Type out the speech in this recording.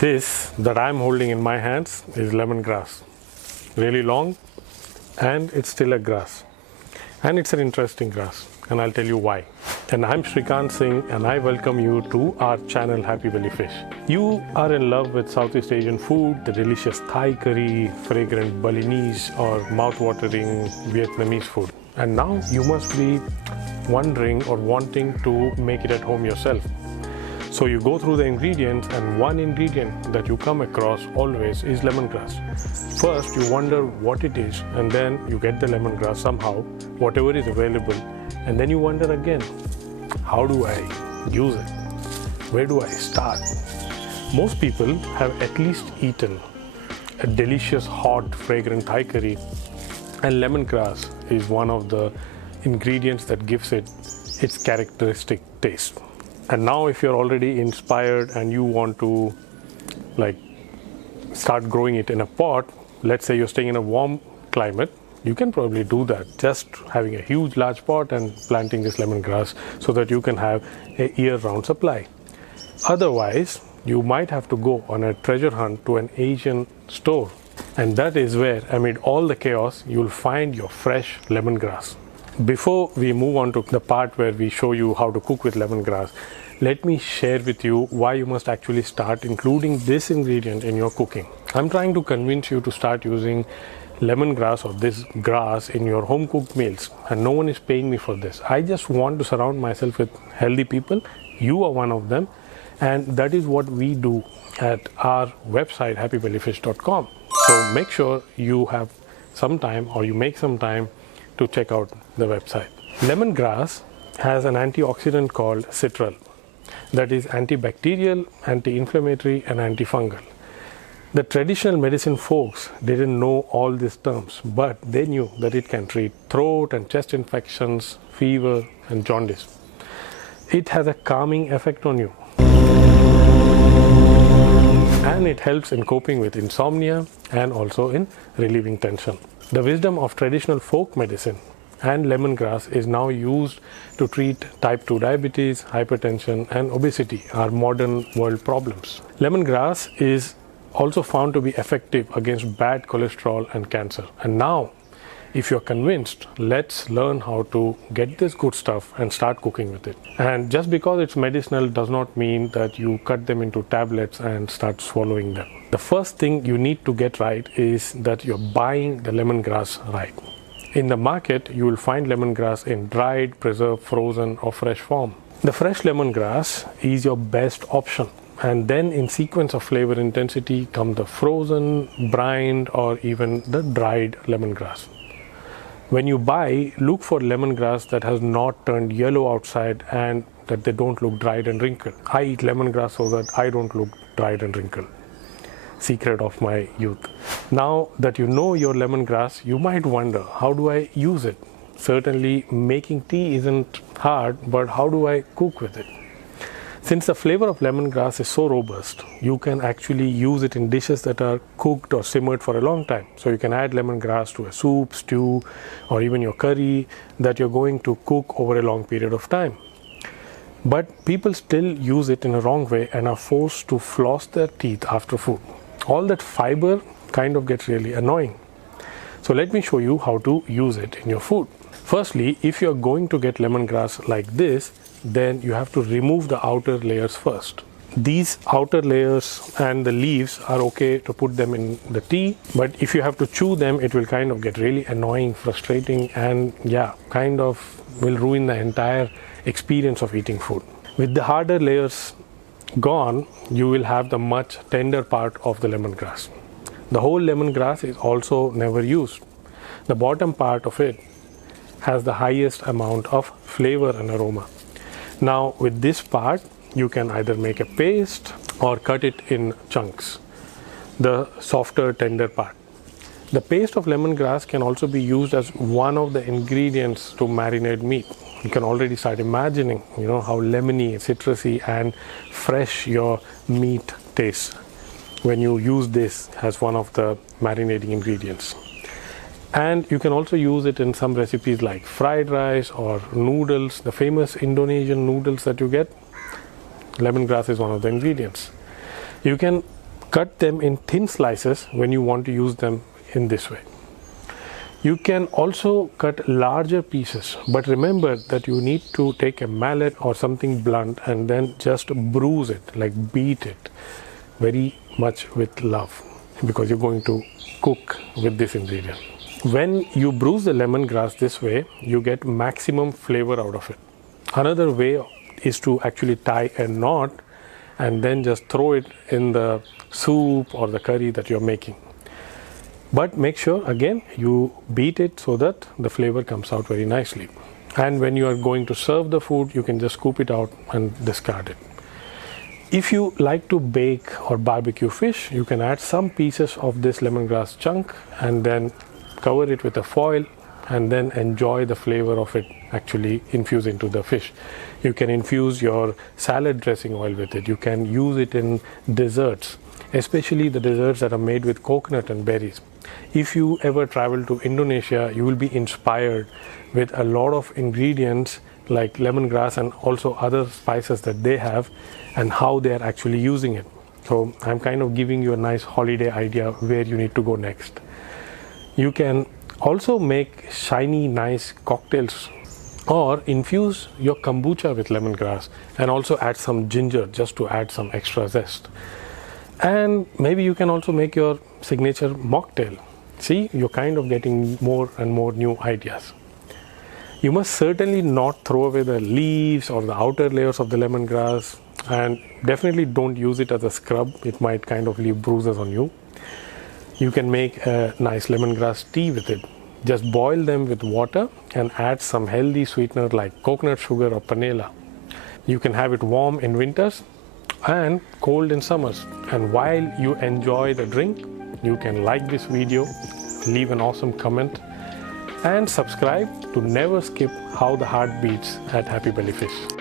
This that I'm holding in my hands is lemongrass. Really long, and it's still a grass. And it's an interesting grass, and I'll tell you why. And I'm Srikant Singh, and I welcome you to our channel Happy Belly Fish. You are in love with Southeast Asian food, the delicious Thai curry, fragrant Balinese or mouth-watering Vietnamese food. And now you must be wondering or wanting to make it at home yourself. So you go through the ingredients, and one ingredient that you come across always is lemongrass. First you wonder what it is, and then you get the lemongrass somehow, whatever is available, and then you wonder again, how do I use it? Where do I start? Most people have at least eaten a delicious hot fragrant Thai curry, and lemongrass is one of the ingredients that gives it its characteristic taste. And now if you're already inspired and you want to start growing it in a pot, let's say you're staying in a warm climate, you can probably do that, just having a huge large pot and planting this lemongrass so that you can have a year-round supply. Otherwise, you might have to go on a treasure hunt to an Asian store, and that is where, amid all the chaos, you'll find your fresh lemongrass. Before we move on to the part where we show you how to cook with lemongrass, let me share with you why you must actually start including this ingredient in your cooking. I'm trying to convince you to start using lemongrass or this grass in your home cooked meals, and no one is paying me for this. I just want to surround myself with healthy people. You are one of them, and that is what we do at our website happybellyfish.com. So make sure you have some time, or you make some time to check out the website. Lemongrass has an antioxidant called citral that is antibacterial, anti-inflammatory and antifungal. The traditional medicine folks didn't know all these terms, but they knew that it can treat throat and chest infections, fever and jaundice. It has a calming effect on you, and it helps in coping with insomnia and also in relieving tension. The wisdom of traditional folk medicine and lemongrass is now used to treat type 2 diabetes, hypertension and obesity, our modern world problems. Lemongrass is also found to be effective against bad cholesterol and cancer. And now, if you're convinced, let's learn how to get this good stuff and start cooking with it. And just because it's medicinal does not mean that you cut them into tablets and start swallowing them. The first thing you need to get right is that you're buying the lemongrass right. In the market, you will find lemongrass in dried, preserved, frozen or fresh form. The fresh lemongrass is your best option. And then in sequence of flavor intensity come the frozen, brined or even the dried lemongrass. When you buy, look for lemongrass that has not turned yellow outside and that they don't look dried and wrinkled. I eat lemongrass so that I don't look dried and wrinkled. Secret of my youth. Now that you know your lemongrass, you might wonder, how do I use it? Certainly making tea isn't hard, but how do I cook with it? Since the flavor of lemongrass is so robust, you can actually use it in dishes that are cooked or simmered for a long time. So you can add lemongrass to a soup, stew, or even your curry that you're going to cook over a long period of time. But people still use it in a wrong way and are forced to floss their teeth after food. All that fiber kind of gets really annoying. So let me show you how to use it in your food. Firstly, if you're going to get lemongrass like this, then you have to remove the outer layers first. These outer layers and the leaves are okay to put them in the tea, but if you have to chew them, it will kind of get really annoying, frustrating, and kind of will ruin the entire experience of eating food. With the harder layers gone, you will have the much tender part of the lemongrass. The whole lemongrass is also never used. The bottom part of it has the highest amount of flavor and aroma. Now with this part, you can either make a paste or cut it in chunks, the softer, tender part. The paste of lemongrass can also be used as one of the ingredients to marinate meat. You can already start imagining, how lemony, citrusy and fresh your meat tastes when you use this as one of the marinating ingredients. And you can also use it in some recipes like fried rice or noodles, the famous Indonesian noodles that you get. Lemongrass is one of the ingredients. You can Cut them in thin slices when you want to use them in this way. You can also cut larger pieces, but remember that you need to take a mallet or something blunt and then just bruise it, like beat it very much with love, because you're going to cook with this ingredient. When you bruise the lemongrass this way, you get maximum flavor out of it. Another way is to actually tie a knot and then just throw it in the soup or the curry that you're making. But make sure again you beat it so that the flavor comes out very nicely. And when you are going to serve the food, you can just scoop it out and discard it. If you like to bake or barbecue fish, you can add some pieces of this lemongrass chunk and then cover it with a foil and then enjoy the flavor of it actually infuse into the fish. You can infuse your salad dressing oil with it. You can use it in desserts, especially the desserts that are made with coconut and berries. If you ever travel to Indonesia, you will be inspired with a lot of ingredients like lemongrass and also other spices that they have and how they are actually using it. So I'm kind of giving you a nice holiday idea where you need to go next. You can also make shiny, nice cocktails or infuse your kombucha with lemongrass and also add some ginger just to add some extra zest. And maybe you can also make your signature mocktail. See, you're kind of getting more and more new ideas. You must certainly not throw away the leaves or the outer layers of the lemongrass, and definitely don't use it as a scrub. It might kind of leave bruises on you. You can make a nice lemongrass tea with it. Just boil them with water and add some healthy sweetener like coconut sugar or panela. You can have it warm in winters and cold in summers. And while you enjoy the drink, you can like this video, leave an awesome comment, and subscribe to never skip How the Heart Beats at Happy Belly Fish.